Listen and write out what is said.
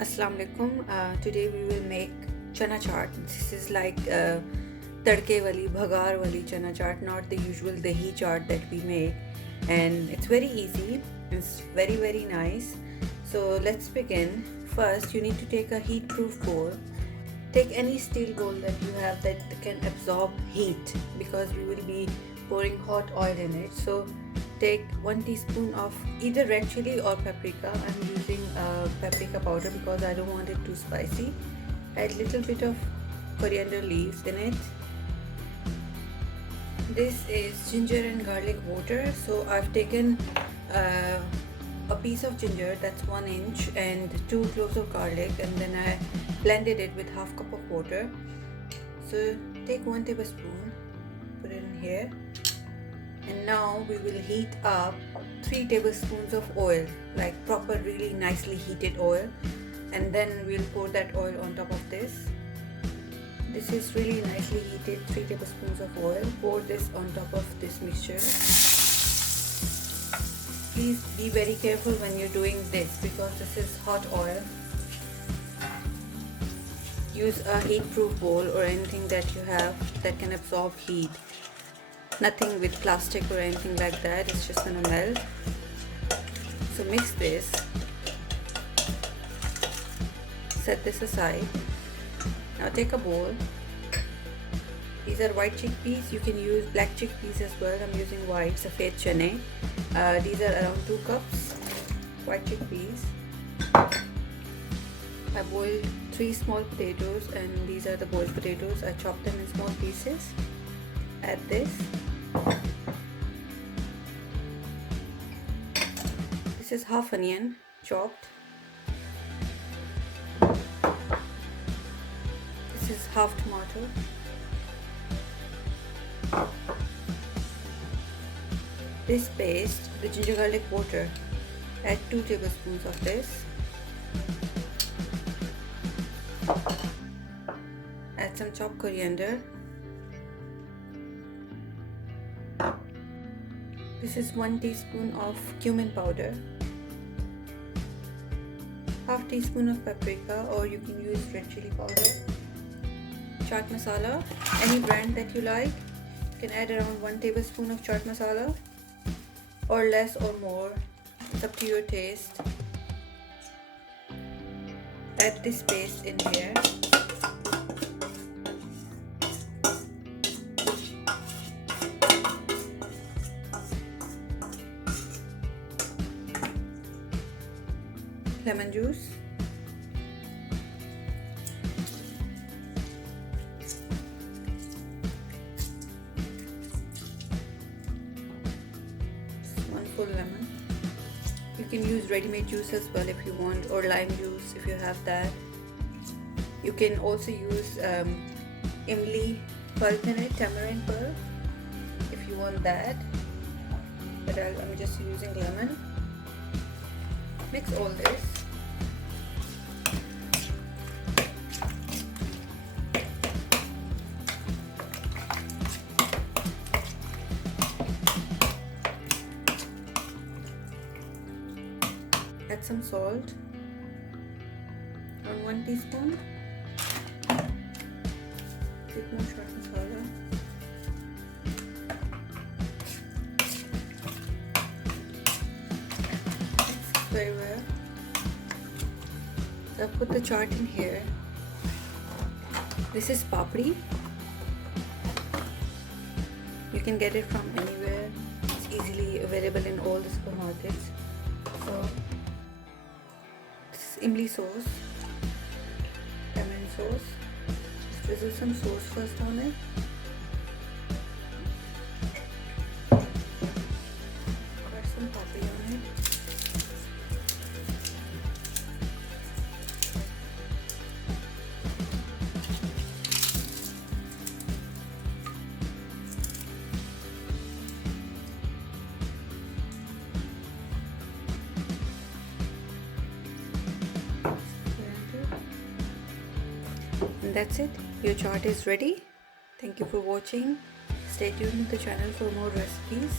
Assalamu alaikum. Today we will make Chana Chaat. This is like tadke wali, Bhagar wali Chana Chaat, not the usual dahi chaat that we make. And it's very easy. It's very nice. So let's begin. First, you need to take a heat-proof bowl. Take any steel bowl that you have that can absorb heat because we will be pouring hot oil in it. So take 1 teaspoon of either red chili or paprika. I'm using paprika powder because I don't want it too spicy. Add little bit of coriander leaves in it. This is ginger and garlic water. So I've taken a piece of ginger, that's 1 inch, and 2 cloves of garlic, and then I blended it with half cup of water. So take 1 tablespoon, put it in here, and now we will heat up 3 tablespoons of oil, like proper really nicely heated oil, and then we'll pour that oil on top of this. This is really nicely heated, 3 tablespoons of oil. Pour this on top of this mixture. Please be very careful when you're doing this because this is hot oil. Use a heat-proof bowl or anything that you have that can absorb heat. Nothing with plastic or anything like that, it's just gonna melt. So mix this. Set this aside. Now take a bowl. These are white chickpeas. You can use black chickpeas as well. I'm using white, safed chane. These are around 2 cups white chickpeas. I boiled 3 small potatoes, and these are the boiled potatoes. I chopped them in small pieces. Add this. This is half onion chopped. This is half tomato. This paste, the ginger garlic water, add 2 tablespoons of this. Add some chopped coriander. This is 1 teaspoon of cumin powder, half teaspoon of paprika, or you can use red chili powder. Chaat masala, any brand that you like. You can add around 1 tablespoon of chaat masala, or less or more, it's up to your taste. Add this paste in here. Lemon juice. Full lemon. You can use ready-made juice as well if you want, or lime juice if you have that. You can also use imli pulp in it, tamarind pulp, if you want that, but I'm just using lemon. Mix all this. Add some salt, around 1 teaspoon. Bit more chaat masala. Mix very well. So I've put the chaat in here. This is papri. You can get it from anywhere. It's easily available in all the supermarkets. So imli sauce, lemon sauce. Just drizzle some sauce first on it. Add some papri on it. And that's it, your chaat is ready. Thank you for watching. Stay tuned to the channel for more recipes.